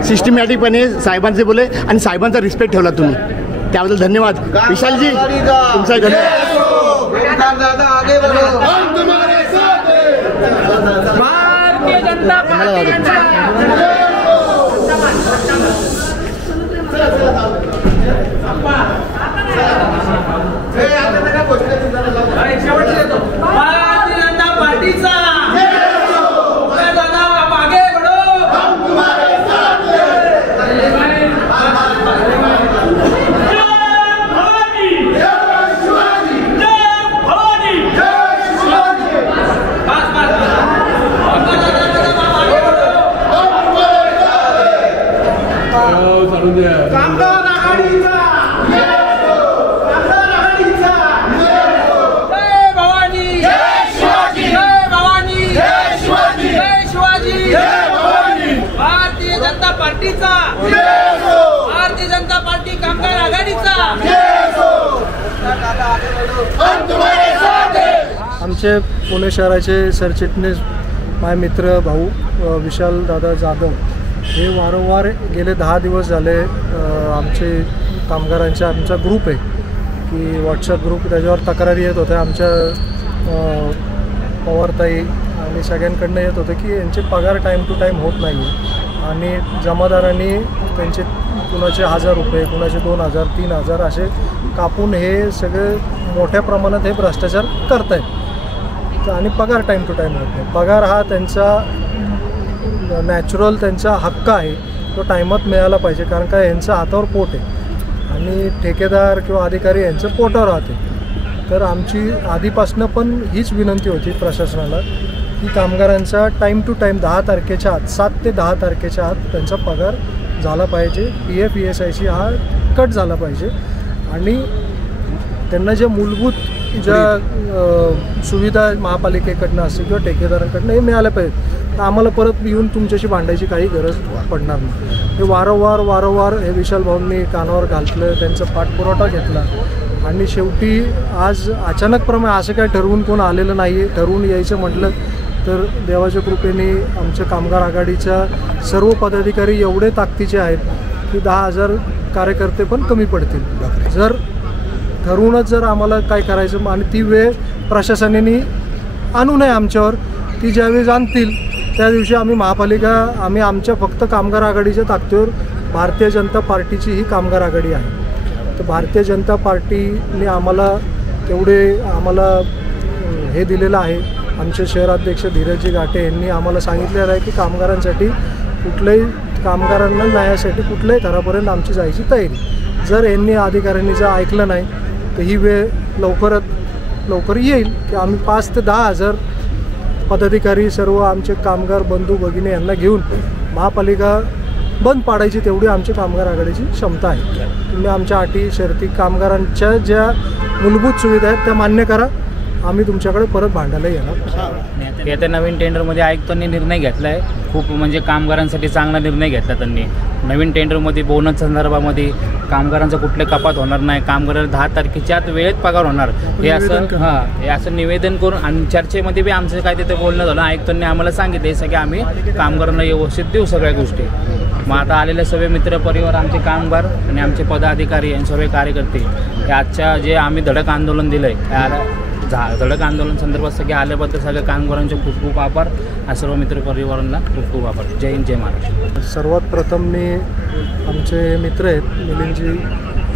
सिस्टमॅटिकपणे साहेबांचे बोले आणि साहेबांचा रिस्पेक्ट ठेवला तुम्ही त्याबद्दल धन्यवाद. विशालजी तुमचा धन्यवाद. भारतीय जनता पार्टीचा मागे बढो. कामगार आघाडीचा भारतीय जनता पार्टी कामगार आघाडीचा. आमचे पुणे शहराचे सरचिटणीस माझे मित्र भाऊ विशाल दादा जाधव हे वारंवार गेले 10 दिवस झाले आमचे कामगारांचा आमचा ग्रुप आहे की व्हॉट्सअप ग्रुप त्याच्यावर तक्रारी येत होत्या. आमच्या पवारताई आणि सगळ्यांकडनं येत होतं की यांचे पगार टाईम टू टाईम होत नाही आहे आणि जमादारांनी त्यांचे कुणाचे 1000 रुपये, कुणाचे 2000, 3000 असे कापून हे सगळे मोठ्या प्रमाणात हे भ्रष्टाचार करत आहेत आणि पगार टाईम टू टाईम होत नाही. पगार हा त्यांचा नॅचरल त्यांचा हक्क आहे, तो टायमात मिळाला पाहिजे, कारण का यांचं हातावर पोट आहे आणि ठेकेदार किंवा अधिकारी यांचं पोटावर राहते. तर आमची आधीपासनं पण हीच विनंती होती प्रशासनाला की कामगारांचा टाईम टू टाईम 10 तारखेच्या आत, 7 ते 10 तारखेच्या आत त्यांचा पगार झाला पाहिजे. PF ESIC हा कट झाला पाहिजे आणि त्यांना ज्या मूलभूत ज्या सुविधा महापालिकेकडनं असतील किंवा ठेकेदारांकडनं हे मिळाल्या पाहिजेत. तर आम्हाला परत येऊन तुमच्याशी भांडायची काही गरज पडणार नाही. हे वारंवार हे विशाल भाऊंनी कानावर घातलं, त्यांचा पाठपुरावा घेतला आणि शेवटी आज अचानकप्रमाणे असं काय ठरवून कोण आलेलं नाही आहे. ठरवून यायचं म्हटलं तर देवाच्या कृपेने आमच्या कामगार आघाडीच्या सर्व पदाधिकारी एवढे ताकदीचे आहेत की 10,000 कार्यकर्ते पण कमी पडतील. जर ठरवूनच जर आम्हाला काय करायचं आणि ती वेळ प्रशासनाने आणू नये आमच्यावर, ती ज्यावेळी आणतील त्या दिवशी आम्ही आमच्या फक्त कामगार आघाडीच्या ताकदीवर भारतीय जनता पार्टीची ही कामगार आघाडी आहे. तर भारतीय जनता पार्टीने आम्हाला हे दिलेलं आहे. आमचे शहराध्यक्ष धीरजी घाटे यांनी आम्हाला सांगितलेलं आहे की कामगारांना न्यायासाठी कुठल्याही थरापर्यंत आमची जायची तयारी. जर यांनी अधिकाऱ्यांनी जर ऐकलं नाही तर ही वेळ लवकर येईल की आम्ही 5 ते 10,000 पदाधिकारी सर्व आमचे कामगार बंधू भगिनी यांना घेऊन महापालिका बंद पाडायची तेवढी आमची कामगार आघाडीची क्षमता आहे. तुम्ही आमच्या अटी शर्ती कामगारांच्या ज्या मूलभूत सुविधा आहेत त्या मान्य करा, आम्ही तुमच्याकडे परत भांडायला येणार. येत्या नवीन टेंडरमध्ये आयुक्तांनी निर्णय घेतला आहे, खूप म्हणजे कामगारांसाठी चांगला निर्णय घेतला त्यांनी. नवीन टेंडरमध्ये बोनस संदर्भामध्ये कामगारांचं कुठले कपात होणार नाही, कामगारांना 10 तारखेच्या आत वेळेत पगार होणार हे असं निवेदन करून आणि चर्चेमध्ये बी आमचं काय तिथे बोलणं झालं. आयुक्तांनी आम्हाला सांगितलं हे सगळे आम्ही कामगारांना व्यवस्थित देऊ सगळ्या गोष्टी. मग आता आलेले सर्व मित्र परिवार आमचे कामगार आणि आमचे पदाधिकारी आणि सर्व कार्यकर्ते हे आजच्या जे आम्ही धडक आंदोलन दिलं आहे धडक आंदोलन संदर्भात सगळे आल्याबद्दल सगळ्या कामगारांचे खूप खूप आभार आणि सर्व मित्र परिवारांना खूप खूप आभार. जय हिंद, जय महाराष्ट्र. सर्वात प्रथम मी आमचे मित्र आहेत मिलिंदजी,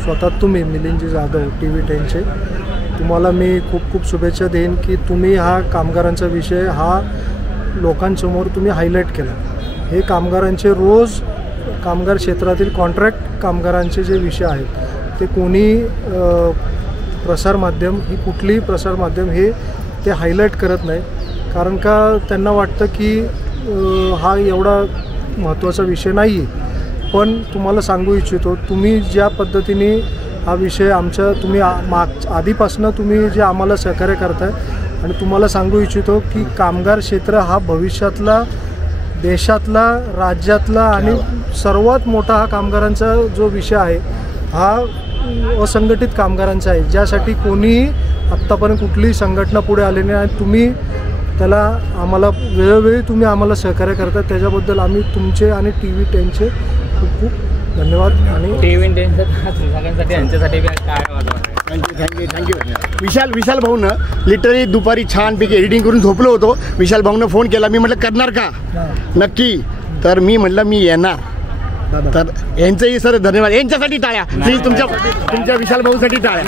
स्वतः तुम्ही मिलिंदजी जाधव TV10चे, तुम्हाला मी खूप खूप शुभेच्छा देईन की तुम्ही हा कामगारांचा विषय हा लोकांसमोर तुम्ही हायलाईट केला. हे कामगारांचे रोज कामगार क्षेत्रातील कॉन्ट्रॅक्ट कामगारांचे जे विषय आहेत ते कोणी प्रसारमाध्यम ही कुठलीही प्रसारमाध्यम हे ते हायलाईट करत नाही, कारण का त्यांना वाटतं की हा एवढा महत्त्वाचा विषय नाही आहे. पण तुम्हाला सांगू इच्छितो, तुम्ही ज्या पद्धतीने हा विषय तुम्ही आधीपासून तुम्ही जे आम्हाला सहकार्य करताय आणि तुम्हाला सांगू इच्छितो की कामगार क्षेत्र हा भविष्यातला देशातला राज्यातला आणि सर्वात मोठा हा कामगारांचा जो विषय आहे हा असंघटित कामगारांचा आहे, ज्यासाठी कोणीही आत्तापर्यंत कुठलीही संघटना पुढे आली नाही आणि तुम्ही त्याला आम्हाला वेळोवेळी तुम्ही आम्हाला सहकार्य करता, त्याच्याबद्दल आम्ही तुमचे आणि TV10चे खूप खूप धन्यवाद. आणि TV10 सगळ्यांसाठी यांच्यासाठी काय थँक्यू. विशाल भाऊनं लिटरली दुपारी छानपैकी एडिटिंग करून झोपलो होतो. विशाल भाऊनं फोन केला, मी म्हटलं करणार का नक्की, तर मी म्हटलं मी येणार. तर यांचंही सर धन्यवाद. यांच्यासाठी टाळ्या प्लीज, तुमच्या विशाल भाऊसाठी टाळ्या.